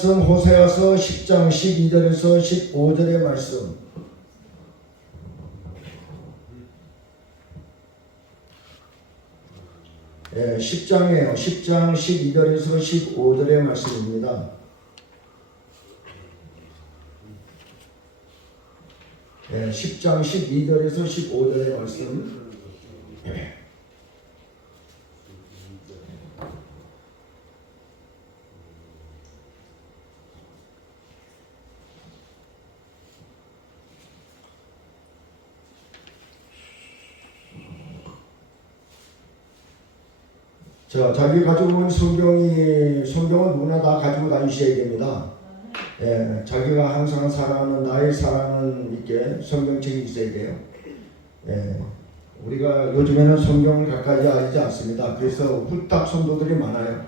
말씀 호세아서 10장 12절에서 15절의 말씀. 예, 10장이에요. 10장 12절에서 15절의 말씀입니다. 예, 10장 12절에서 15절의 말씀. 자, 자기 가지고 온 성경은 누구나 다 가지고 다니셔야 됩니다. 예, 자기가 항상 살아가는 나의 살아가는 있게 성경책이 있어야 돼요. 예, 우리가 요즘에는 성경을 가까이 알지 않습니다. 그래서 후딱 성도들이 많아요.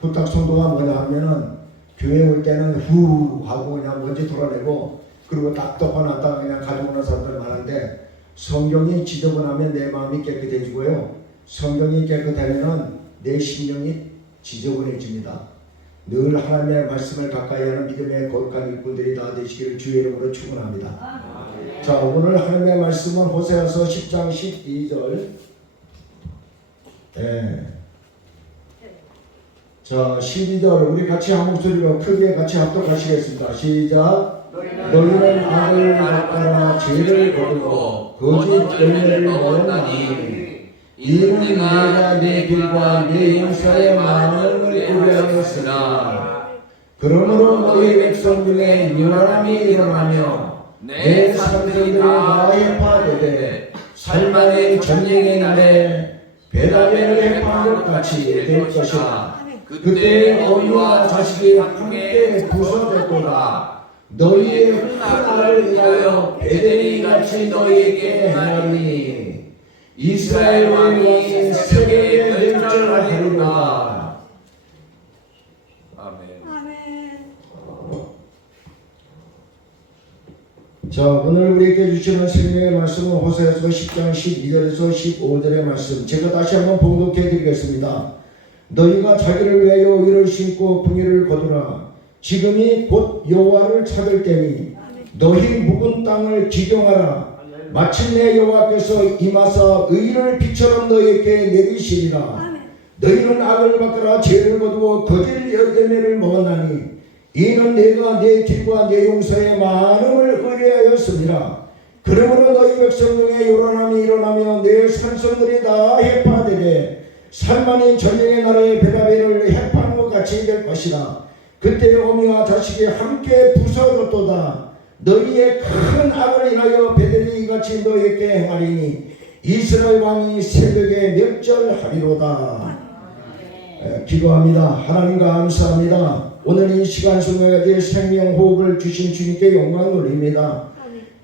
후딱 성도가 뭐냐 하면은 교회 올 때는 후 하고 그냥 먼지 돌아내고 그리고 딱 덮어놨다가 그냥 가져오는 사람들 많은데, 성경이 지저분하면 내 마음이 깨끗해지고요, 성경이 깨끗하면은 내 심령이 지저분해집니다. 늘 하나님의 말씀을 가까이 하는 믿음의 거룩한 일꾼들이 다 되시기를 주의 이름으로 축원합니다. 자, 오늘 하나님의 말씀은 호세아서 10장 12절. 자, 12절 우리 같이 한 목소리로 크게 같이 합독하시겠습니다. 시작. 너희는 악을 닦아라 죄를 거두고 거짓 열매를 먹었나니 이는 내가 내 길과 내 용사의 마음을 우려하였으나 그러므로 너희 백성 중에 요란함이 일어나며 내 사람들이 다 해파되되 살만의 전쟁의 날에 베다벨을 해파한 것 같이 될 것이라. 그때 어미와 자식이 함께 부서졌도다. 너희의 큰 알을 위하여 베델이 같이 너희에게 행하리니 이스라엘 왕이 세계에 멸절하리로다. 아멘. 자, 오늘 우리에게 주시는 생명의 말씀은 호세아서 10장 12절에서 15절의 말씀. 제가 다시 한번 봉독해 드리겠습니다. 너희가 자기를 위하여 의를 심고 분의를 거두라. 지금이 곧 여호와를 찾을 때니 너희 묵은 땅을 기경하라. 마침내 여호와께서 임하사 의를 비처럼 너희에게 내리시리라. 너희는 악을 받거라 죄를 거두고 거짓 열매를 먹었나니 이는 내가 내 길과 내 용서의 많음을 의뢰하였습니다. 그러므로 너희 백성 중에 요란함이 일어나며 내 산성들이 다 해파되되 살만인 전쟁의 나라의 베다벨을 해파한 것 같이 될 것이라. 그때 어미와 자식이 함께 부서졌도다. 너희의 큰 악을 인하여 베델이 이같이 너희에게 행하리니 이스라엘 왕이 새벽에 멸절하리로다. 기도합니다. 하나님 감사합니다. 오늘 이 시간 속에 생명 호흡을 주신 주님께 영광 돌립니다.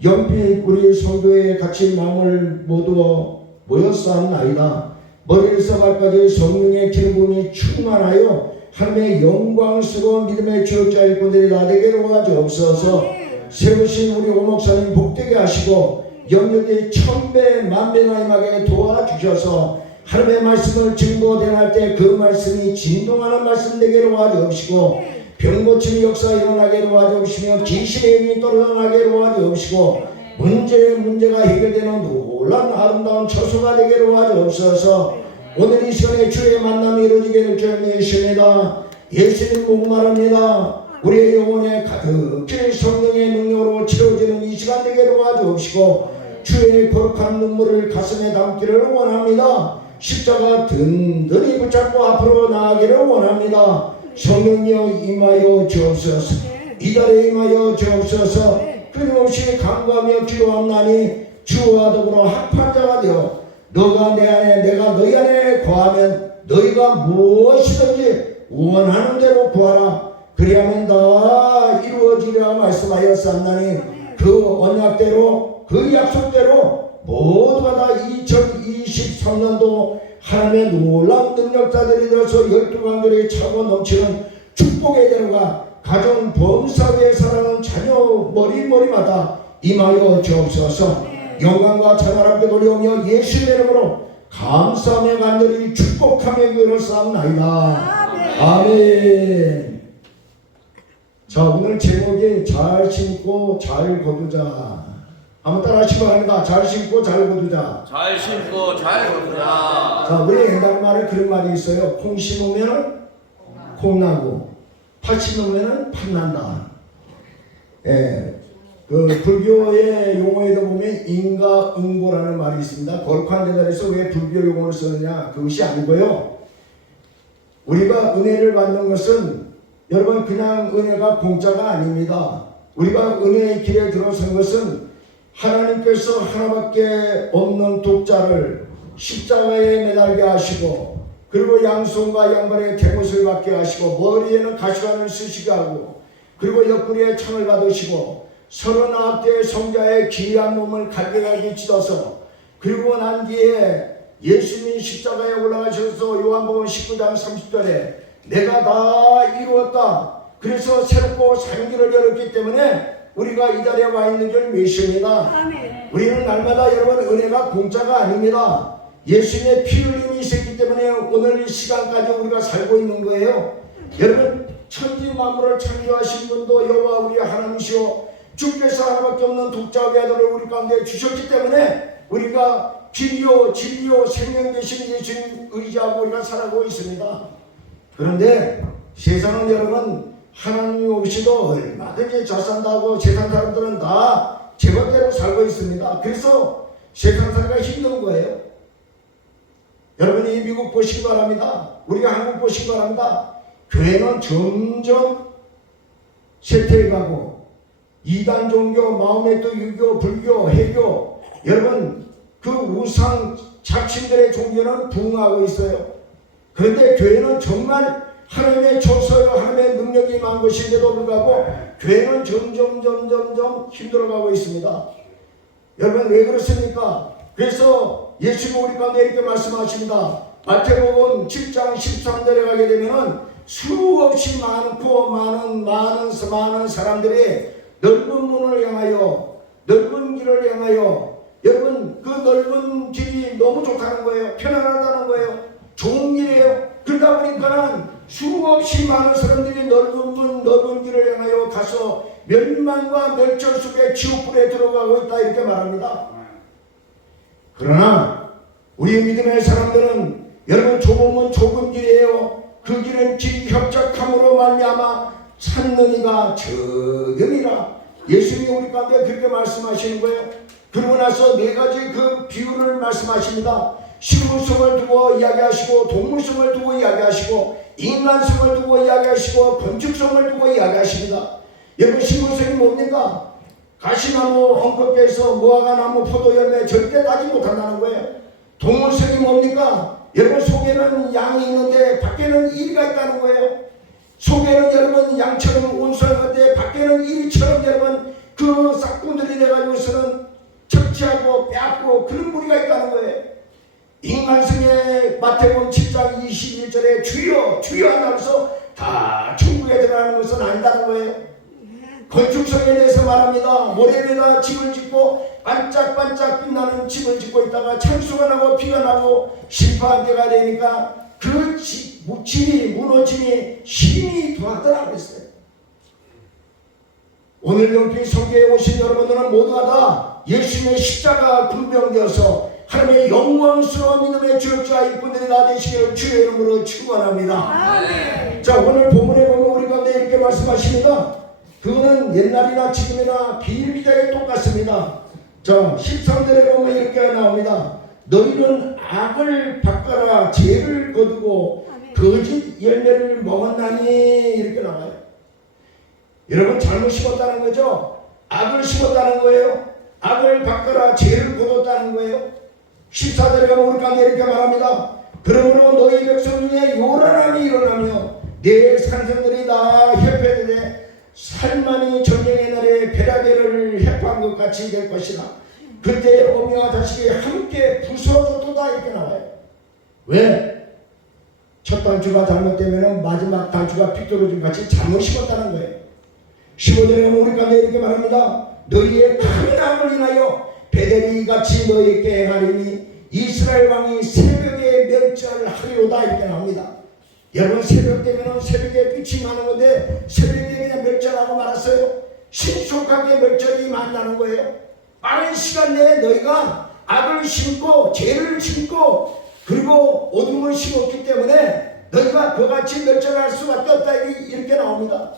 연필 우리 성도의 갇힌 마음을 모두 모여싸움나이다. 머리에서 발까지 성령의 기름부음이 충만하여 하나님의 영광스러운 믿음의 주역자 일꾼들이 다 되게 도와주옵소서. 세우신 우리 오목사님 복되게 하시고 영역이 천배 만배나 임하게 도와주셔서 하나님의 말씀을 증거대할 때 그 말씀이 진동하는 말씀 되게 도와주옵시고 병 고치는 역사 일어나게 도와주옵시며 귀신의 힘이 떨어져나게 도와주옵시고 문제가 해결되는 놀라운 아름다운 처소가 되게 도와주옵소서. 오늘 이 시간에 주의 만남이 이루어지게 될 줄 믿습니다. 예수님 목마릅니다. 우리의 영혼에 가득히 성령의 능력으로 채워지는 이 시간 되게 도와주옵시고 주의 거룩한 눈물을 가슴에 담기를 원합니다. 십자가 든든히 붙잡고 앞으로 나아가기를 원합니다. 성령이여 임하여 주옵소서. 이달에 임하여 주옵소서. 끊임없이 간구하며 기도함나니 주와 더불어 합판자가 되어 너가 내 안에 내가 너희 안에 거하면 너희가 무엇이든지 원하는 대로 구하라. 그리하면 다 이루어지리라 말씀하였사오니 그 언약대로 그 약속대로 모두가 다 2023년도 하나님의 놀라운 능력자들이 되어서 12강들이 차고 넘치는 축복의 대로가 가정 범사위에 살아가는 자녀 머리마다 임하여 주옵소서. 영광과 찬양 함께 돌려오며 예수의 이름으로 감사하며 간절히 축복하며 기도를 쌓나이다. 아멘. 자, 오늘 제목이 잘 심고 잘 거두자. 한번 따라 하시기 바랍니다. 잘 심고 잘 거두자. 잘 심고 잘 거두자. 자, 우리 옛날 말에 그런 말이 있어요. 콩 심으면 콩 나고 팥 심으면 팥 난다. 예, 그 불교의 용어에도 보면 인가응보라는 말이 있습니다. 거룩한 제자리에서 왜 불교 용어를 쓰느냐? 그것이 아니고요. 우리가 은혜를 받는 것은 여러분 그냥 은혜가 공짜가 아닙니다. 우리가 은혜의 길에 들어선 것은 하나님께서 하나밖에 없는 독자를 십자가에 매달게 하시고, 그리고 양손과 양발에 대못을 받게 하시고, 머리에는 가시관을 쓰시게 하고, 그리고 옆구리에 창을 받으시고, 39대의 성자의 귀한 몸을 갈대갈대 찢어서, 그리고 난 뒤에 예수님이 십자가에 올라가셔서 요한복음 19장 30절에 내가 다 이루었다. 그래서 새롭고 산 길을 열었기 때문에 우리가 이 자리에 와 있는 줄 믿습니다. 우리는 날마다 여러분 은혜가 공짜가 아닙니다. 예수님의 피 흘림이 있었기 때문에 오늘 이 시간까지 우리가 살고 있는 거예요. 여러분 천지 만물을 창조하신 분도 여호와 우리 하나님이시오, 주께서 하나밖에 없는 독자의 아들을 우리 가운데 주셨기 때문에 우리가 길이요 진리요 생명 되신 예수님 의지하고 우리가 살아가고 있습니다. 그런데 세상은 여러분 하나님이 없이도 얼마든지 잘 산다고 세상 사람들은 다 제멋대로 살고 있습니다. 그래서 세상 살기가 힘든 거예요. 여러분이 미국 보시기 바랍니다. 우리가 한국 보시기 바랍니다. 교회는 점점 쇠퇴해가고 이단 종교, 마호메트, 유교, 불교, 해교, 여러분 그 우상 작신들의 종교는 부흥하고 있어요. 그런데 교회는 정말 하나님의 조서요, 하나님의 능력이 임한 것인데도 불구하고 교회는 점점 힘들어가고 있습니다. 여러분 왜 그렇습니까? 그래서 예수가 우리 가운데 이렇게 말씀하십니다. 마태복음 7장 13절에 가게 되면은 수없이 많고 많은 사람들이 넓은 문을 향하여, 넓은 길을 향하여, 여러분 그 넓은 길이 너무 좋다는 거예요. 편안하다는 거예요. 좋은 길이에요. 그러다 보니까는 수없이 많은 사람들이 넓은 문, 넓은 길을 향하여 가서 멸망과 멸절 속에 지옥불에 들어가고 있다 이렇게 말합니다. 그러나 우리 믿음의 사람들은 여러분 좁은 문 좁은 길이에요. 그 길은 길이 협착함으로 말미암아 찾는 이가 적음이라. 예수님이 우리 가운데 그렇게 말씀하시는 거예요. 그러고 나서 네 가지 그 비유를 말씀하십니다. 식물성을 두고 이야기하시고, 동물성을 두고 이야기하시고, 인간성을 두고 이야기하시고, 건축성을 두고 이야기하십니다. 여러분 식물성이 뭡니까? 가시나무 엉겁게에서 무화과나무 포도열매 절대 따지 못한다는 거예요. 동물성이 뭡니까? 여러분 속에는 양이 있는데 밖에는 이리가 있다는 거예요. 속에는 여러분 양처럼 온수한 건데 밖에는 이리처럼 여러분 그 싹군들이 돼가지고서는 척지하고 빼앗고 그런 무리가 있다는 거예요. 인간성의 마태복음 7장 21절에 주여 주여 한다면서 다 천국에 들어가는 것은 아니다는 거예요. 건축성에 대해서 말합니다. 모래 위에다 집을 짓고 반짝반짝 빛나는 집을 짓고 있다가 창수가 나고 비가 나고 심판 때가 되니까 그 집이 무너짐이 힘이 들어왔더라 그랬어요. 오늘 영피 성교에 오신 여러분들은 모두가 다 예수님의 십자가 군병되어서 하나님의 영광스러운 믿음의 주역자 일꾼들이 다 되시기를 주의 이름으로 축원합니다. 자, 오늘 본문에 보면 우리 가운데 이렇게 말씀하십니다. 그거는 옛날이나 지금이나 비일비재하게 똑같습니다. 자, 13절에 보면 이렇게 나옵니다. 너희는 악을 바꿔라 죄를 거두고 거짓 열매를 먹었나니 이렇게 나와요. 여러분 잘못 심었다는 거죠? 악을 심었다는 거예요. 악을 바꿔라 죄를 거뒀다는 거예요. 14절에 가면 우리 가운데 이렇게 말합니다. 그러므로 너희 백성 중에 요란함이 일어나며 내 산성들이 다 협회되되 살만이 전쟁의 날에 베라베를 해파한 것 같이 될 것이나 그때 어미와 자식이 함께 부서졌도다 이렇게 나와요. 왜? 첫 단추가 잘못되면 마지막 단추가 삐뚤어진 같이 잘못 심었다는 거예요. 15절에 가면 우리 가운데 이렇게 말합니다. 너희의 큰 악을 인하여 베델이 같이 너희에게 행하리니 이스라엘 왕이 새벽에 멸절하리로다 이렇게 나옵니다. 여러분 새벽 되면 새벽에 빛이 나는 건데 새벽에 그냥 멸절하고 났어요? 신속하게 멸절이 만나는 거예요. 빠른 시간 내에 너희가 악을 심고 죄를 심고 그리고 어둠을 심었기 때문에 너희가 그같이 멸절할 수밖에 없다. 이렇게 나옵니다.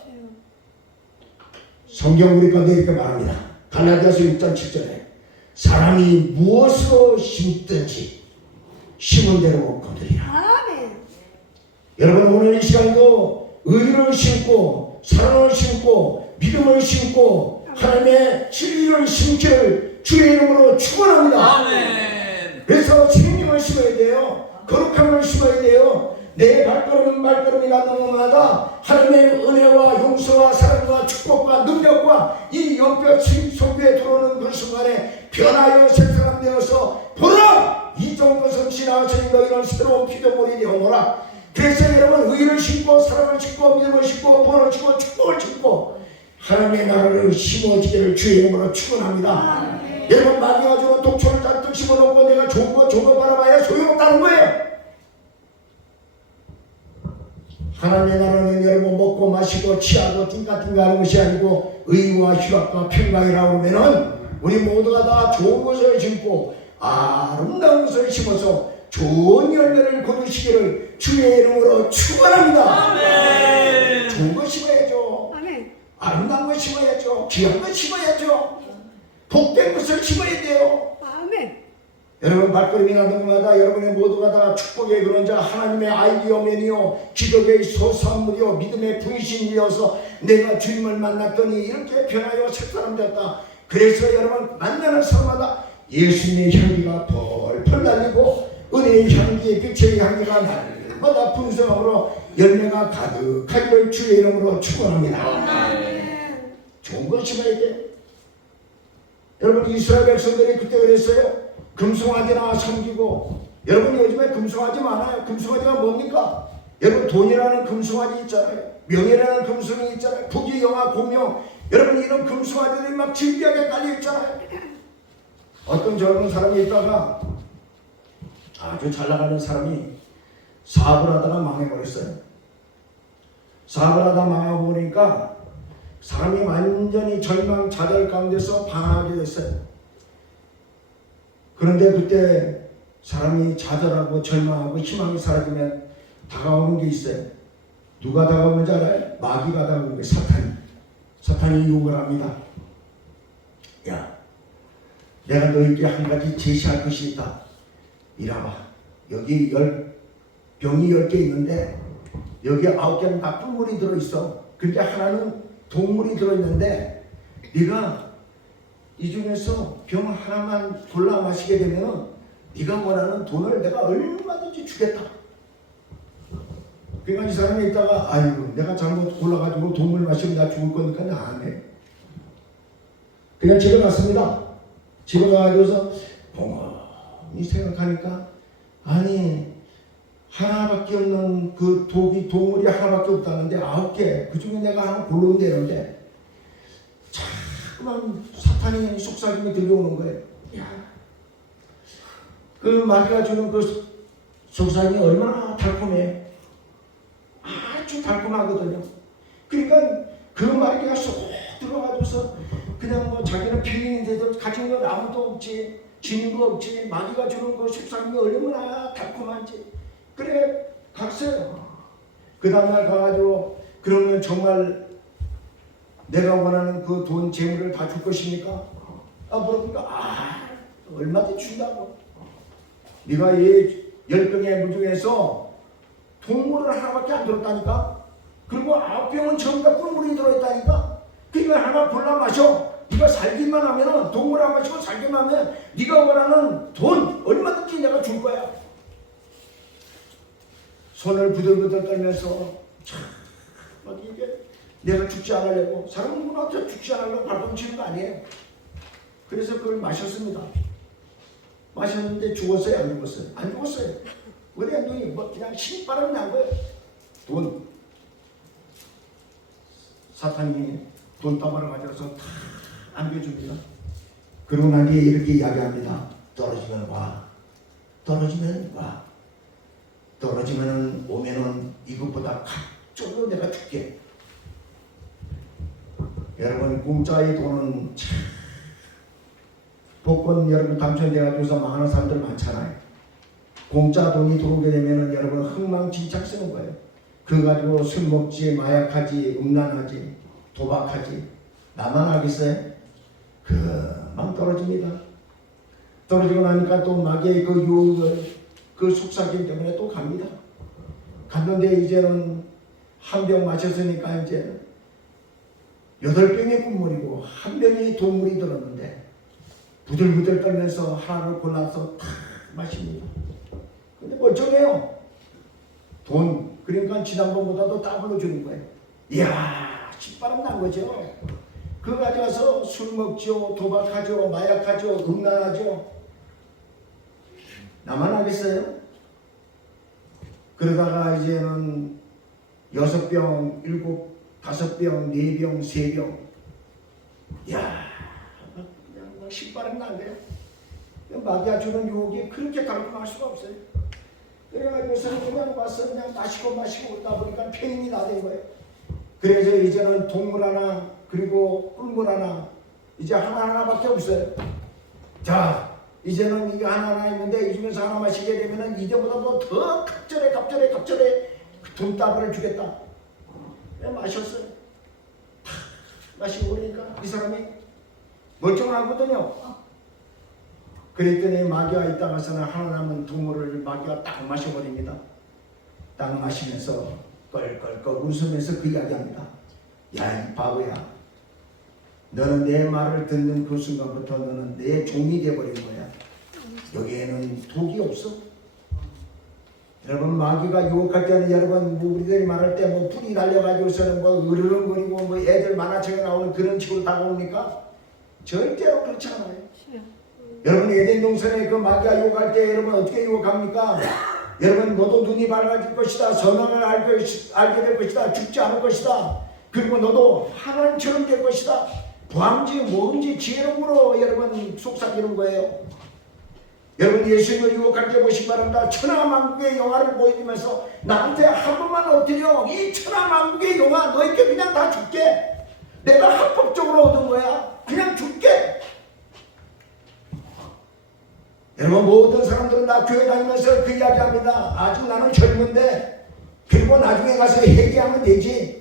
성경 우리 가운데 이렇게 말합니다. 갈라디아서 6장 7절에 사람이 무엇으로 심든지 심은 대로 거두리라. 아멘. 여러분 오늘 이 시간도 의를 심고 사랑을 심고 믿음을 심고 하나님의 진리를 심기를 주의 이름으로 축원합니다. 아멘. 그래서 생명을 심어야 돼요. 거룩함을 심어야 돼요. 내 발걸음이 나는 곳마다 하나님의 은혜와 용서와 사랑과 축복과 능력과 이 영적 속에 들어오는 그 순간에 변하여 새 사람 되어서 보라! 이 정도 성씨 나와서니 너희는 새로운 피조물이 되어노라. 그래서 여러분 의를 심고 사랑을 심고 믿음을 심고 본을 심고 축복을 심고 하나님의 나라를 심어지기를 주의 이름으로 축원합니다. 여러분 마귀가 주는 독초를 잔뜩 심어놓고 내가 좋은 거 바라봐야 소용없다는 거예요. 하나님의 나라는 여러분 먹고 마시고 취하고 띵까띵까 하는 것이 아니고 의와 희락과 평강이라고 그러면은 우리 모두가 다 좋은 것을 심고 아름다운 것을 심어서 좋은 열매를 거두시기를 주의 이름으로 축원합니다. 아멘. 좋은 것 심어야죠. 아멘. 아름다운 것 심어야죠. 귀한 것 심어야죠. 복된 것을 심어야 돼요. 아멘. 여러분 발걸음이 나는 곳마다 여러분의 모두가 다 축복의 그런자 하나님의 아이디어맨이요 기적의 소산물이요 믿음의 분신이어서 내가 주님을 만났더니 이렇게 변하여 색사람 되었다. 그래서 여러분 만나는 사람마다 예수님의 향기가 펄펄 날리고 은혜의 향기 빛의 향기가 날마다 풍성함으로 열매가 가득하기를 주의 이름으로 축원합니다. 아멘. 좋은 걸 심어야 돼. 여러분 이스라엘 백성들이 그때 그랬어요. 금송아지나 섬기고 여러분 요즘에 금송아지 많아요. 금송아지가 뭡니까? 여러분 돈이라는 금송아지 있잖아요. 명예라는 금송이 있잖아요. 부귀 영화 공명 여러분 이런 금송아지들이 막 진지하게 깔려 있잖아요. 어떤 젊은 사람이 있다가 아주 잘 나가는 사람이 사업을 하다가 망해버렸어요. 사업을 하다 망해보니까 사람이 완전히 절망 좌절 가운데서 방황하게 됐어요. 그런데 그때 사람이 좌절하고 절망하고 희망이 사라지면 다가오는 게 있어요. 누가 다가오는지 알아요? 마귀가 다가오는 거예요. 사탄이 욕을 합니다. 야, 내가 너에게 한 가지 제시할 것이 있다. 이라봐. 여기 병이 10개 있는데 여기 9개는 나쁜 물이 들어있어. 근데 하나는 동물이 들어있는데 네가 이 중에서 병 하나만 골라 마시게 되면 네가 원하는 돈을 내가 얼마든지 주겠다. 그러니까 이 사람이 있다가 아이고 내가 잘못 골라가지고 동물 마시면 나 죽을 거니까 나 안 해. 그냥 집에 갔습니다. 집에 가가지고서 이 생각하니까 아니 하나밖에 없는 그 동물이 하나밖에 없다는데 9개 그 중에 내가 하나 고르면 되는데 자꾸만 사탄이 속삭임이 들려오는 거예요. 야, 그 마귀가 주는 그 속삭임이 얼마나 달콤해. 아주 달콤하거든요. 그러니까 그 마귀가 쏙 들어가줘서 그냥 뭐 자기는 평인인데도 가진 건 아무도 없지 지는 거 없지 마귀가 주는 그 속삭임이 얼마나 달콤한지 그래 갔어요. 그 다음날 가가지고 그러면 정말 내가 원하는 그 돈 재물을 다 줄 것입니까? 그러니까 얼마든지 준다고. 네가 이 10병의 물 중에서 동물을 하나밖에 안 들었다니까. 그리고 9병은 전부 다 꿀물이 들어있다니까. 그러니까 하나 골라 마셔. 네가 살기만 하면은 동물 한 마시고 살기만 하면 네가 원하는 돈 얼마든지 내가 줄 거야. 손을 부들부들 떨면서 막 이게 내가 죽지 않으려고 사람 누구나 죽지 않으려고 발버둥치는 거 아니에요. 그래서 그걸 마셨습니다. 마셨는데 죽었어요? 안 죽었어요? 안 죽었어요. 왜 눈이 뭐 그냥 신바람이 난 거예요. 돈 사탄이 돈다발을 가져서 다 안겨줍니다. 그러고 난 뒤에 이렇게 이야기합니다. 떨어지면 와. 떨어지면 와. 떨어지면 오면은 이것보다 각적으로 내가 줄게. 여러분 공짜의 돈은 참 복권 여러분 당첨돼가지고서 망하는 사람들 많잖아요. 공짜 돈이 들어오게 되면은 여러분 흥망진창 쓰는 거예요. 그거 가지고 술 먹지, 마약하지, 음란하지, 도박하지. 나만 하겠어요? 금방 떨어집니다. 떨어지고 나니까 또 마귀의 그 유혹을 그 속삭임 때문에 또 갑니다. 갔는데 이제는 한 병 마셨으니까 이제 8병이 국물이고 한 병이 돈물이 들었는데 부들부들 떨면서 하나를 골라서 탁 마십니다. 근데 멀쩡해요. 돈 그러니까 지난번보다도 더블로 주는 거예요. 이야 신바람 난 거죠. 그거 가져가서 술 먹죠, 도박하죠, 마약하죠, 음란하죠. 나만 하겠어요? 그러다가 이제는 6병, 7, 5병, 4병, 3병. 이야 그냥 막 신바람 난 거예요. 마귀가 주는 유혹이 그렇게 가르침할 수가 없어요. 그래가지고서 그냥 와서 그냥 마시고 오다 보니까 폐인이 다 된 거예요. 그래서 이제는 동물 하나 그리고 꿀물 하나 이제 하나밖에 없어요. 자 이제는 이게 하나 있는데 이 중에서 하나 마시게 되면은 이제보다도 더 갑절에 돈다발을 주겠다. 마셨어요. 마시고 그러니까 이 사람이 멀쩡하거든요. 그랬더니 마귀가 있다가서는 하나 남은 동물을 마귀가 딱 마셔버립니다. 딱 마시면서 껄껄껄 웃으면서 그 이야기합니다. 야 이 바보야, 너는 내 말을 듣는 그 순간부터 너는 내 종이 되어버린 거야. 여기에는 독이 없어. 여러분 마귀가 유혹할 때는 여러분 우리들이 말할 때 뭐 불이 달려가지고서는 뭐 으르렁거리고 뭐 애들 만화책에 나오는 그런 식으로 다가옵니까? 절대로 그렇지 않아요. 여러분 에덴 동산에 그 마귀가 유혹할 때 여러분 어떻게 유혹합니까? 여러분 너도 눈이 밝아질 것이다. 선악을 알게 될 것이다. 죽지 않을 것이다. 그리고 너도 하나님처럼 될 것이다. 부한지 뭔지 지혜로움으로 여러분 속삭이는 거예요. 여러분 예수님을 유혹할 때 보시기 바랍니다. 천하만국의 영화를 보여주면서 나한테 한 번만 엎드려. 이 천하만국의 영화 너에게 그냥 다 줄게. 내가 합법적으로 얻은 거야. 그냥 줄게. 여러분 모든 사람들은 다 교회 다니면서 그 이야기합니다. 아직 나는 젊은데 그리고 나중에 가서 회개하면 되지.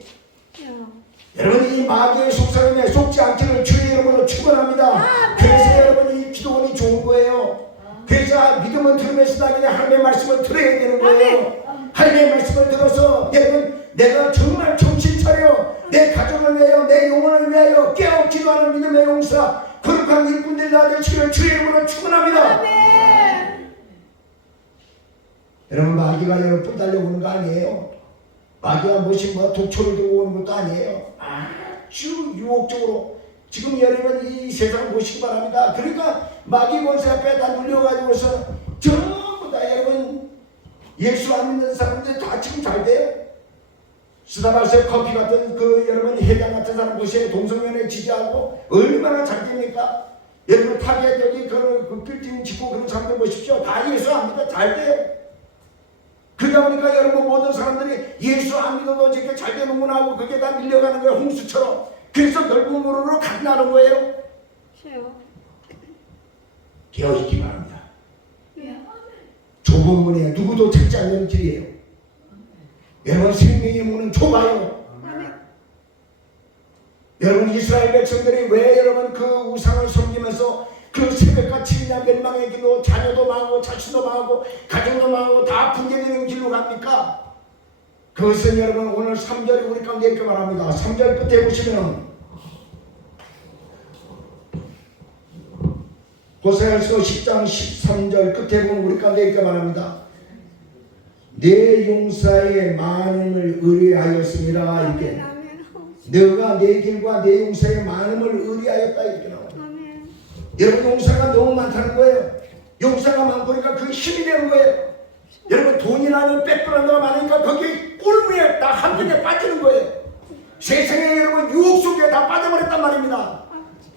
여러분 이 마귀의 속삭임에 속지 않기를 주의 이름으로 축원합니다. 그래서 여러분 이 기도원이 좋은 거예요. 그래서 믿음을 들으면서 나중에 하나님의 말씀을 들어야 되는 거예요. 하나님의 말씀을 들어서 여러분 내가 정말 정신 차려 내 가족을 위하여 내 영혼을 위하여 깨어 기도하는 믿음의 용사 거룩한 일꾼들이 되시기를 주의 이름으로 축원합니다. 여러분 마귀가 여러분 달려오는 거 아니에요. 마귀가 무엇이 뭐 독초를 들고 오는 것도 아니에요. 아주 유혹적으로 지금 여러분 이 세상 보시기 바랍니다. 그러니까 마귀 권세 앞에 다 눌려가지고서 전부 다 여러분 예수 안 믿는 사람들 다 지금 잘 돼요. 스타벅스 커피 같은 그 여러분 회장 같은 사람 보세요. 동성연애 지지하고 얼마나 잘 됩니까? 여러분 타겟 여기 그 빌딩 짓고 그런 사람들 보십시오. 다 예수 안 믿어 잘 돼요. 그러다 보니까 여러분 모든 사람들이 예수 안 믿어도 이렇게 잘 되는구나 하고 그게 다 밀려가는 거예요. 홍수처럼. 그래서 넓은 무릎으로 가난하는 거예요. 깨어있기 바랍니다. 좁은 문에 누구도 찾지 않는 길이에요. 여러분 생명의 문은 좁아요. 여러분 이스라엘 백성들이 왜 여러분 그 우상을 섬기면서 그 새벽같이 그냥 멸망의 길로 자녀도 망하고 자신도 망하고 가정도 망하고 다 붕괴되는 길로 갑니까? 그것은 여러분 오늘 3절이 우리 가운데 이렇게 말합니다. 3절 끝에 보시면 호세아서 10장 13절 끝에 보면 우리 가운데 이렇게 말합니다. 내 용사의 많음을 의뢰하였습니다. 이렇게 너가 내 길과 내 용사의 많음을 의뢰하였다 이렇게 나와요. 여러분 용사가 너무 많다는 거예요. 용사가 많으니까 그게 힘이 되는 거예요. 여러분 돈이라는 백브란드가 많으니까 거기 꿀무에 다 한편에 빠지는 거예요. 세상에 여러분 유혹 속에 다 빠져버렸단 말입니다.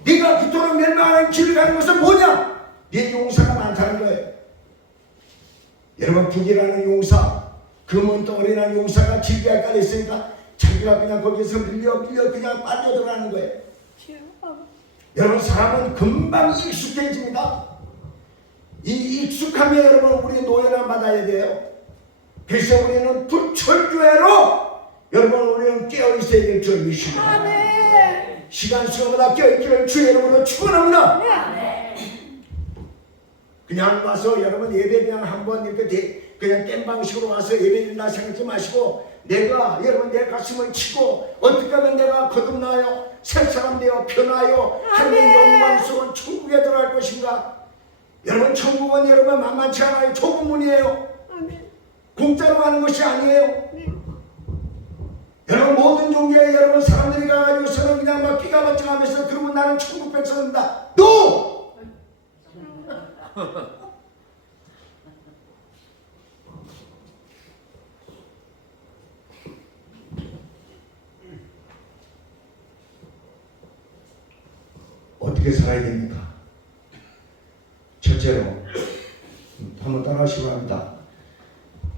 네가 그토록 멸망하는 길을 가는 것은 뭐냐? 네 용사가 많다는 거예요. 여러분 북이라는 용사, 금은덩어리라는 용사가 지배할 깔려 있으니까 자기가 그냥 거기서 밀려 그냥 빠져들어가는 거예요. 여러분 사람은 금방 익숙해집니다. 이 익숙함에 여러분 우리 노예를 받아야 돼요. 그래서 우리는 불철주야로 여러분 우리는 깨어있어야 될 줄 믿습니다. 시간 수요마다 깨어있기를 주의 이름으로 축원합니다. 그냥 와서 여러분 예배 그냥 한번 이렇게 그냥 땜방식으로 와서 예배 드린다 생각하지 마시고 내가 여러분 내 가슴을 치고 어떻게 하면 내가 거듭나요? 새 사람 되어 변하여 하나님의 영광스러운 천국에 들어갈 것인가? 여러분 천국은 여러분 만만치 않아요. 좁은 문이에요. 공짜로 가는 것이 아니에요. 여러분 모든 종교에 여러분 사람들이 가가지고서는 그냥 막 기가 막혀가면서 그러면 나는 천국 백성이다. NO! 어떻게 살아야 됩니까? 첫째로 한번 따라하시기 바랍니다.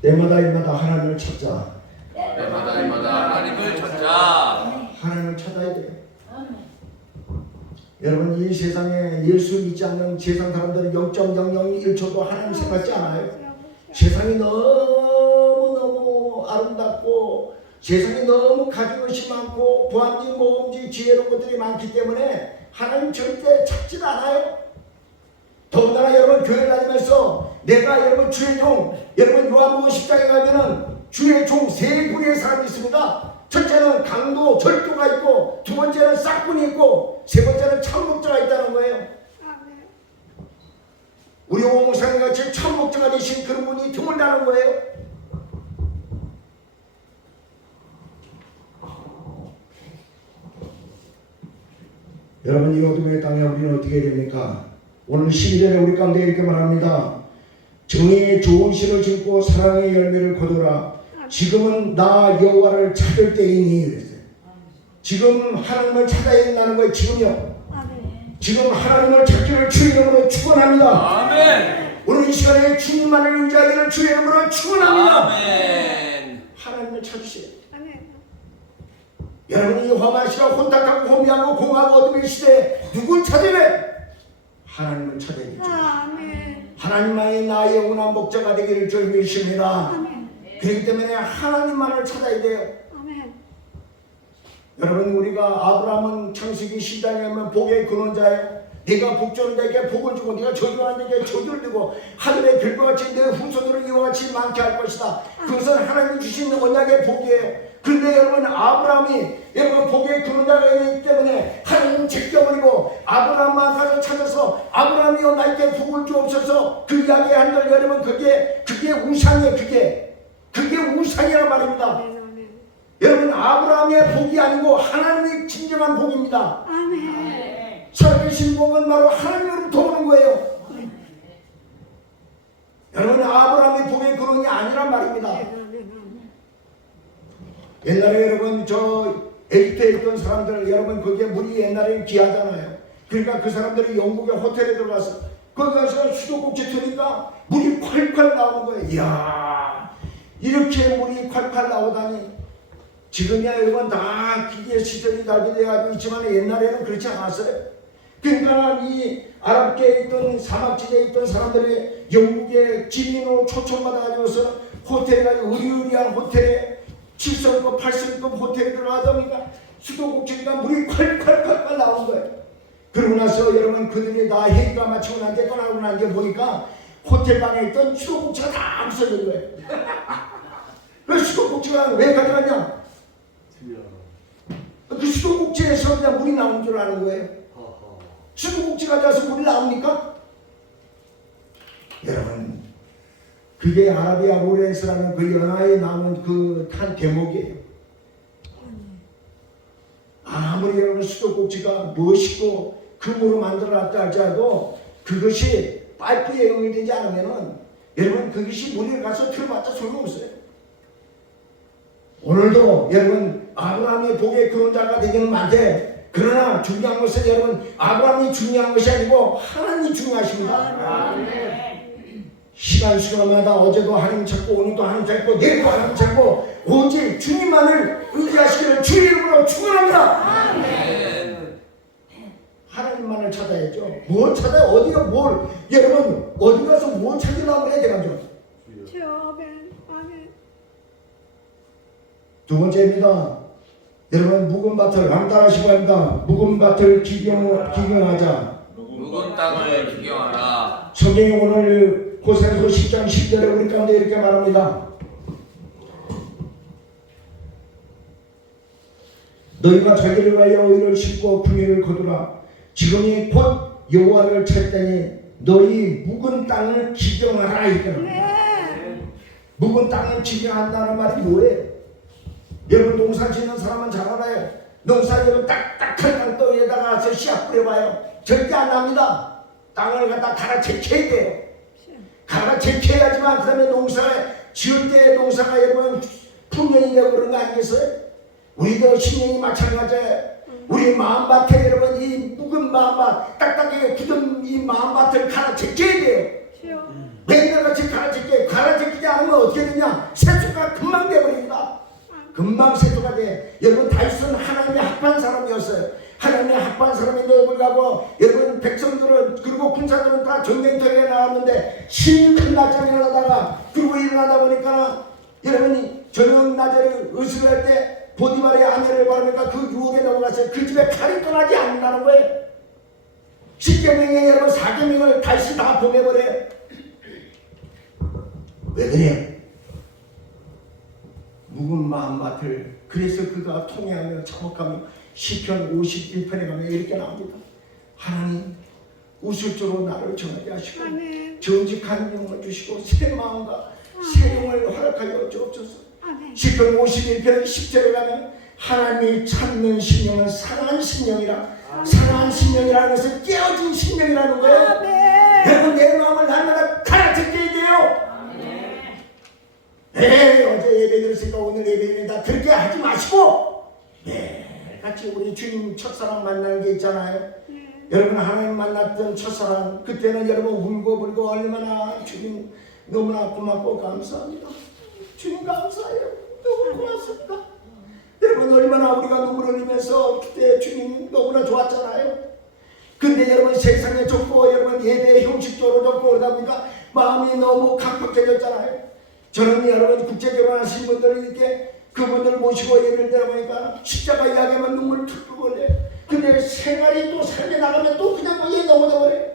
때마다 일마다 하나님을 찾자. 때마다 일마다 하나님을 찾자. 하나님을 찾아야 돼요. 여러분 이 세상에 예수 믿지 않는 세상 사람들은 0.001초도 하나님 생각지 않아요. 세상이 너무너무 아름답고 세상에 너무 가진 것이 많고 보암지 모음지 지혜로운 것들이 많기 때문에 하나님 절대 찾지 않아요. 더군다나 여러분 교회 다니면서 내가 여러분 주의 종 여러분 요한복음 10장에 가면은 주의 종 세 부류의 사람이 있습니다. 첫째는 강도 절도가 있고 두 번째는 싹군이 있고 세 번째는 참목자가 있다는 거예요. 우리 오목사님 같이 참목자가 되신 그런 분이 드물다는 거예요. 여러분 이 어둠의 땅에 우리는 어떻게 해야 됩니까? 오늘 12절에 우리 가운데 이렇게 말합니다. 정의의 좋은 씨를 심고 사랑의 열매를 거두라. 지금은 나 여호와를 찾을 때이니 그랬어요. 지금 하나님을 찾아야 된다는 거예요. 지금요. 지금 하나님을 찾기를 주의 이름으로 축원합니다. 아멘. 오늘 이 시간에 주님만을 의지하기를 주의 이름으로 축원합니다. 아멘. 하나님을 찾으세요. 여러분이 험하시고 혼탁하고 호미하고 공하고 어둠의 시대에 누굴 찾으래? 하나님을 찾아야겠죠. 하나님만이 나의 영원한 목자가 되기를 줄 믿습니다. 그렇기 때문에 하나님만을 찾아야 돼요. 여러분 우리가 아브라함은 창세기 10장에 하면 복의 근원자예요. 네가 복 주는 자에게 복을 주고 네가 저주하는 자에게 저주를 주고 하늘의 별과 같이 내 후손으로 이와 같이 많게 할 것이다. 그것은 하나님이 주신 언약의 복이에요. 그런데 여러분 아브라함이 여러분 복의 근원자가 있기 때문에 하나님 제껴버리고 아브라함만 가서 찾아서 아브라함이여 나에게 복을 주옵소서 그 이야기 한들 여러분 그게 우상이에요. 그게 우상이란 말입니다. 여러분 아브라함의 복이 아니고 하나님의 진정한 복입니다. 살아계신 복은 바로 하나님으로부터 오는 거예요. 여러분 아브라함의 복의 근원이 아니란 말입니다. 옛날에 여러분 저 에집트에 있던 사람들 여러분 그게 물이 옛날에는 귀하잖아요. 그러니까 그 사람들이 영국의 호텔에 들어가서 거기 가서 수도꼭지 트니까 물이 콸콸 나오는 거예요. 이야 이렇게 물이 콸콸 나오다니. 지금이야 여러분 다 기계 시설이 달비되어 있지만 옛날에는 그렇지 않았어요. 그러니까 이 아랍계에 있던 사막지대에 있던 사람들이 영국의 지민으로 초청받아 가지고서 호텔에 가지고 의리의리한 호텔에 7성급 8성급 호텔에 들어가다 보니까 수도꼭지니까 물이 콸콸콸콸 나오는 거예요. 그러고 나서 여러분 그들이 다 회의가 마치고 난 뒤에 떠나고 난 뒤에 보니까 호텔 방에 있던 수도꼭지가 다 없어진 거예요. 그 수도꼭지가 왜 가져갔냐? 그 수도꼭지에서 그냥 물이 나오는 줄 아는 거예요. 수도꼭지 가져와서 물이 나옵니까? 여러분 그게 아라비아 로렌스라는 그 연화에 나오는 그 한 대목이에요. 아무리 여러분 수도꼭지가 멋있고 금으로 만들어놨다 할지라도 그것이 파이프에 연결되지 않으면은 여러분 그것이 물에 가서 틀어봤자 소용없어요. 오늘도 여러분 아브라함의 복의 근원자가 되기는 많대. 그러나 중요한 것은 여러분 아브라함이 중요한 것이 아니고 하나님이 중요하십니다. 시간 수요마다 어제도 하나님 찾고 오늘도 하나님 찾고 내일도 하나님 찾고 오직 주님만을 의지하시기를 주의 이름으로 축원합니다. 뭘 찾아요? 어디가 뭘 여러분 어디 가서 뭘 찾으려고 그래 내가 좀. 주여 아멘 아멘. 두 번째입니다. 여러분 묵은 밭을 암따라시고 합니다. 묵은 밭을 기경하자. 묵은 땅을 기경하라. 성경이 오늘 고생서 10장 10절에 우리 가운데 이렇게 말합니다. 너희가 자기를 위하여 의를 심고 풍요를 거두라. 지금이 곧 여호와를 찾다니 너희 묵은 땅을 기경하라 이거는. 네. 묵은 땅을 기경한다는 말이 뭐예요? 여러분 농사 짓는 사람은 잘 알아요. 농사 여러분 딱딱한 땅에다가 가서 씨앗 뿌려봐요. 절대 안 납니다. 땅을 갖다 갈아제껴야 돼요. 갈아제껴야지만 그 다음에 농사를 지을 때 농사가 여러분 풍년이 되고 그런 거 아니겠어요? 우리도 신령이 마찬가지예요. 우리 마음밭에 여러분 이 묵은 마음밭 딱딱하게 굳은 이 마음밭을 갈아제껴야 돼요. 주여 맨날같이 갈아제끼지 않으면 어떻게 되냐? 세수가 금방 돼버립니다. 금방 세수가 돼. 여러분 다윗은 하나님의 합한 사람이었어요. 하나님의 합한 사람인데도 불구하고 여러분 백성들은 그리고 군사들은 다 전쟁터에 나왔는데 신이 큰 낮잠이 일어나다가 그리고 일어나다 보니까 여러분이 저녁 낮에 의식을 할 때 보디발의 아내를 바르니까 그 유혹에 넘어갔어요. 그 집에 칼이 떠나지 않는다는 거예요. 10계명에 여러분 4계명을 다시 다 보내버려요. 왜 그래요? 묵은 마음밭을 그래서 그가 통회하며 참혹하며 시편 51편에 가면 이렇게 나옵니다. 하나님 웃을 줄로 나를 정하게 하시고 아멘 정직한 영을 주시고 새 마음과 새 영을 허락하여 주옵소서. 아멘. 시편 51편 10절에 가면 하나님이 찾는 심령은 상한 심령이라 상한 심령이라는 것은 깨어진 심령이라는 거예요. 아멘. 여러분 내 마음을 날마다 갈아제껴야 돼요. 네, 어제 예배 드렸으니까 오늘 예배는 다 그렇게 하지 마시고 같이 우리 주님 첫사랑 만나는 게 있잖아요. 여러분 하나님 만났던 첫사랑 그때는 여러분 울고 불고 얼마나 주님 너무나 고맙고 감사합니다. 주님 감사해요. 너무 고맙습니다. 여러분 얼마나 우리가 눈물 흘리면서 그때 주님 너무나 좋았잖아요. 근데 여러분 세상에 좋고 여러분 예배 형식적으로 좋고 그러다 보니까 마음이 너무 각박해졌잖아요. 저는 여러분 국제결혼하신 분들 이렇게 그분들 모시고 예배를 들어보니까 십자가 이야기하면 눈물 툭툭 흘려요. 근데 생활이 또 살게 나가면 또 그냥 거기에 넘어져 버려요.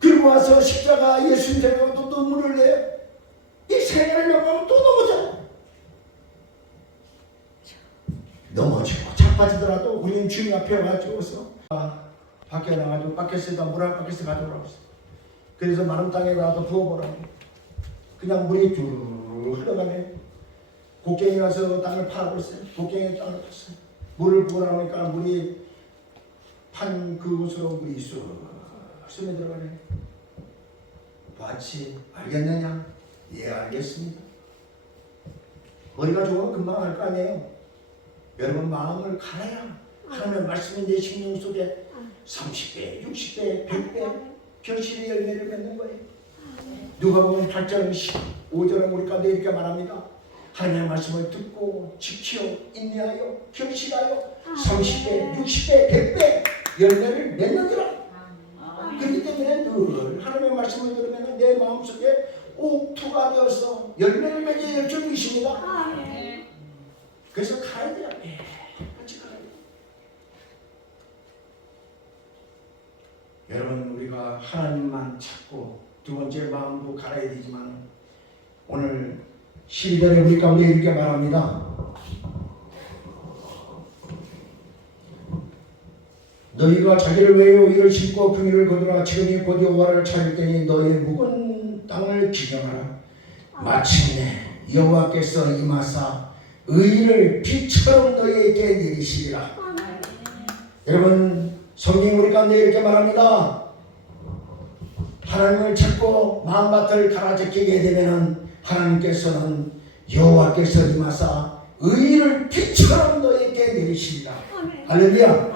그리고 와서 십자가 예수님 생각하면 또 눈물을 내요. 이 생활을 넘어가면 또 넘어져요. 넘어지고 자빠지더라도 우리는 주님 앞에 와가지고서 밖에 나가지고 밖에서 물 한 바퀴씩 가져오라고 했어요. 그래서 마른 땅에 나와서 부어보라고. 그냥 물이 쭉 흘러가네. 곡괭이 가서 땅을 파버렸어요. 곡괭이 땅을 팠어요. 물을 부으라고 하니까 물이 판 그곳으로 물이 쑥 스며들어가네. 봤지? 알겠느냐? 예 알겠습니다. 머리가 좋으면 금방 알 거 아니에요. 여러분 마음을 갈아야 하나님의 말씀이 내 심령 속에 30배, 60배, 100배 결실의 열매를 맺는 거예요. 누가 보면 8절 15절은 우리 가운데 이렇게 말합니다. 하나님의 말씀을 듣고 지켜 인내하여 결실하여 30배, 60배, 100배 열매를 맺는더라. 그렇기 때문에 늘 하나님의 말씀을 들으면 내 마음속에 옥투가 되어서 열매를 맺게 될 줄 믿습니다. 그래서 가야 돼요. 같이 가야 돼요. 여러분 우리가 하나님만 찾고 두 번째 마음도 갈아야 되지만 오늘 12절에 우리 가운데 이렇게 말합니다. 너희가 자기를 위하여 이를 심고 긍휼을 거두라. 지금이 곧 여호와를 찾을 때니 너희의 묵은 땅을 기경하라. 마침내 여호와께서 임하사 의를 빛처럼 너희에게 내리시리라. 여러분 성경 우리 가운데 이렇게 말합니다. 하나님을 찾고 마음밭을 갈아제끼게 되면은 하나님께서는 여호와께서 임하사 의를 빛처럼 너희에게 내리시리라. 할렐루야.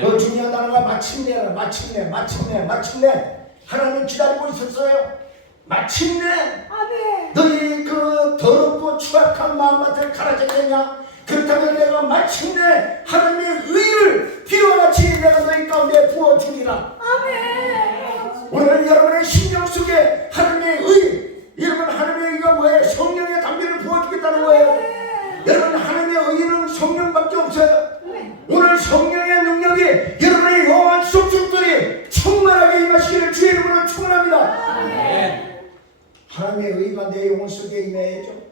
더 중요한 단어가 마침내라. 마침내. 하나님 기다리고 있었어요. 마침내 너희 그 더럽고 추악한 마음밭을 갈아제겠냐? 그렇다면 내가 마침내 하나님의 의를 비와 같이 내가 너희 가운데 부어주리라. 축원합니다. 하나님의 의가 내 영혼 속에 임해야죠.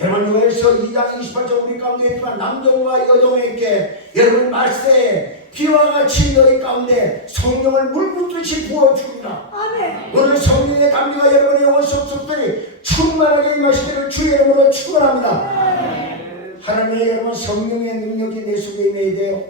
여러분 요엘서 2장 28절 우리 가운데 있지만 남종과 여종에게 여러분 말세에 비와 같이 너희 가운데 성령을 물붓듯이 부어주리라. 오늘 성령의 감기가 여러분의 영혼 속속들이 충만하게 임하시기를 주의 이름으로 축원합니다. 하나님의 여러분 성령의 능력이 내 속에 임해야 돼요.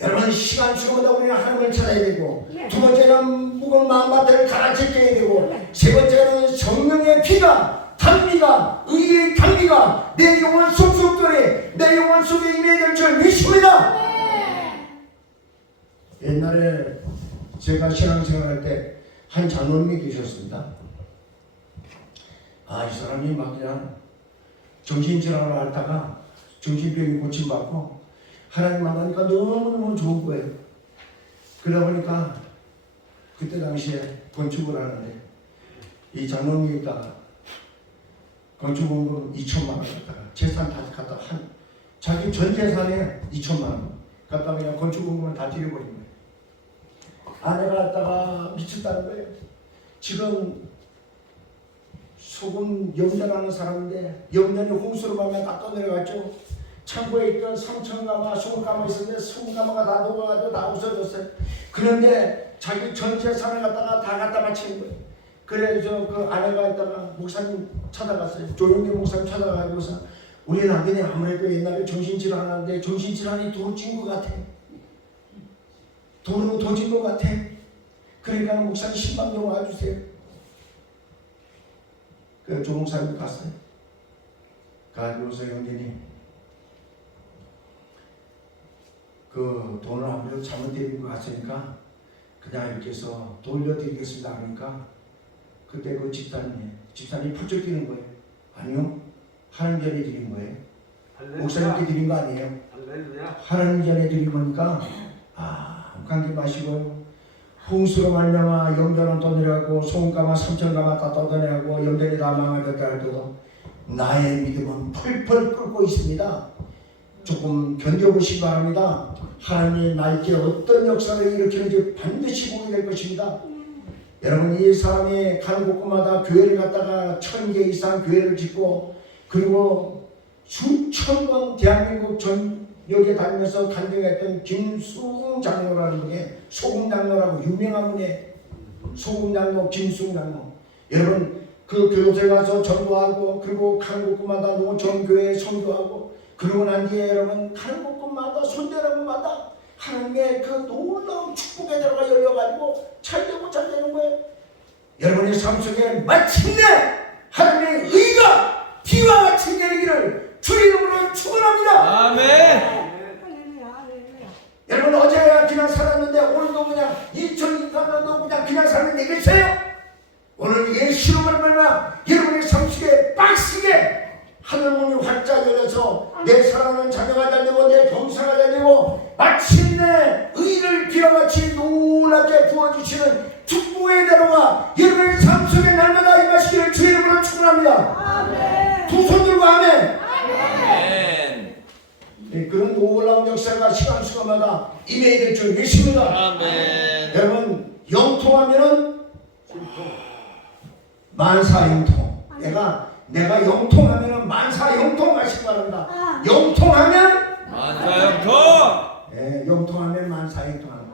여러분 시간 수고보다 우리는 하나님을 찾아야 되고 두 번째는 묵은 마음밭을 갈아제껴야 되고 세 번째는 성령의 피가 단비가 의의 단비가 내 영혼 속속들이 내 영혼 속에 임해야 될 줄 믿습니다. 옛날에 제가 신앙생활할 때 한 장로님이 계셨습니다. 이 사람이 막 그냥 정신질환을 앓다가 정신병이 고침받고 하나님 만나니까 너무너무 좋은 거예요. 그러다 보니까 그때 당시에 건축을 하는데 이 장로님이 있다가 건축원금 2천만 원 갖다가 재산 다 갖다 자기 전 재산에 2천만 원 갖다가 그냥 건축원금을 다 드려버린 거예요. 아내가 갖다가 미쳤다는 거예요. 지금 소금 염전하는 사람인데 염전이 홍수로 가면 다 떠내려갔죠. 창고에 있던 3,000가마 소금가마 있었는데 소금가마가 다 녹아가지고 다 없어졌어요. 그런데 자기 전 재산을 갖다가 다 갖다 바치는 거예요. 그래서 그 아내가 있다가 목사님 찾아갔어요. 조용기 목사님 찾아가고서 우리 남편이 아무래도 옛날에 정신질환 하는데 정신질환이 도찐 것 같아. 돈으로 도진 것 같아. 그러니까 목사님 신방 좀 와주세요. 그 조 목사님 갔어요. 가지고서 형제님 그 돈을 아무래도 잘못드린 것 같으니까 그냥 이렇게 해서 돌려드리겠습니다 하니까 그때 그 집사님이 펄쩍 뛰는 거예요. 아니요, 하나님 전에 드린 거예요. 목사님께 드린 거 아니에요. 하나님 전에 드린 거니까 관계 마시고요. 홍수로 말미암아 염전은 떠내려가고 소금가마 3,000가마 다 떠내려가고 염전이 다 망하였다 할때도 나의 믿음은 펄펄 끓고 있습니다. 조금 견뎌보시기 바랍니다. 하나님이 나에게 어떤 역사를 일으키는지 반드시 보게 될 것입니다. 여러분 이 사람이 가는 곳마다 교회를 갔다가 1,000개 이상 교회를 짓고 그리고 수천 번 대한민국 전역에 다니면서 간증했던 김수웅 장로라는 분이 소금 장로라고 유명한 분이에요. 소금 장로 김수웅 장로. 여러분 그 교도소에 가서 전도하고 그리고 가는 곳마다 노전교회에 선교하고 그러고 난 뒤에 여러분 가는 곳마다 손대는 곳마다 하나님의 그 놀라운 축복의 대로가 열려가지고 잘되고 잘되는 거예요. 여러분의 삶 속에 마침내 하나님의 의가 비와 같이 내리기를 주의 이름으로 축원합니다. 아멘. 여러분 어제야 그냥 살았는데 오늘도 그냥 2024년도 그냥 살면 되겠어요? 오늘 예수로 말미암아 여러분의 삶 속에 빡시게 하늘문이 활짝 열려서 내 사랑하는 자녀가 잘되고 내 병사가 잘되고 마침내 의를 비와같이 놀랍게 부어주시는 축복의 대로가 여러분의 삶 속에 날마다 임하시기를 주의 이름으로 축원합니다. 두 손 들고 아멘. 네, 그런 놀라운 역사가 시간 수마다 임해야 될 줄 믿습니다. 아멘. 여러분 영통하면은 만사영통. 내가 영통하면은 만사영통 하시기 바랍니다. 영통하면 만사영통. 네, 영통하면 만사영통하는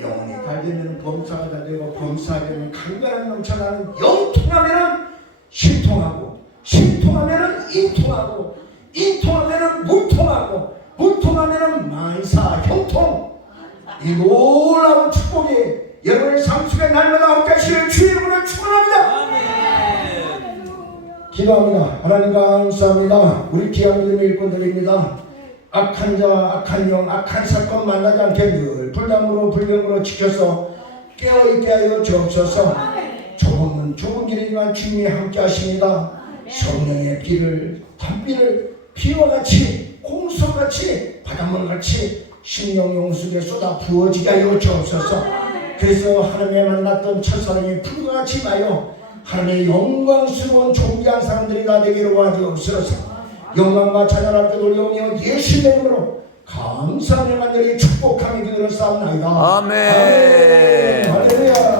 영혼이 달되면 범사가 달되고 범사가 되면 강가를 넘쳐나는 영통하면은 신통하고 신통하면은 인통하고 인통하면은 문통하고 문통하면은 만사형통. 이 놀라운 축복이 여러분의 삶 속에 날마다 함께 하시는 주의 이름으로 축원합니다. 아멘. 기도합니다. 하나님 감사합니다. 우리 귀한 믿음의 일꾼들입니다. 악한 자, 악한 영, 악한 사건 만나지 않게 늘 불담으로 불경으로 지켜서 깨어있게 하여 주옵소서. 조금은 좁은 길이지만 주님이 함께 하십니다. 성령의 비를 단비를 비와 같이 홍수같이 바닷물같이 심령 용수에 쏟아 부어지게 하여 주옵소서. 그래서 하나님의 만났던 첫사랑이 불과 같이 나요 하나님의 영광스러운 존귀한 사람들이 다 되기를 원하옵소서. 영광과 찬양할 때 돌려오며 예수의 이름으로 감사하며 간절히 축복하며 기도를 쌓옵나이다. 아멘. 할렐루야.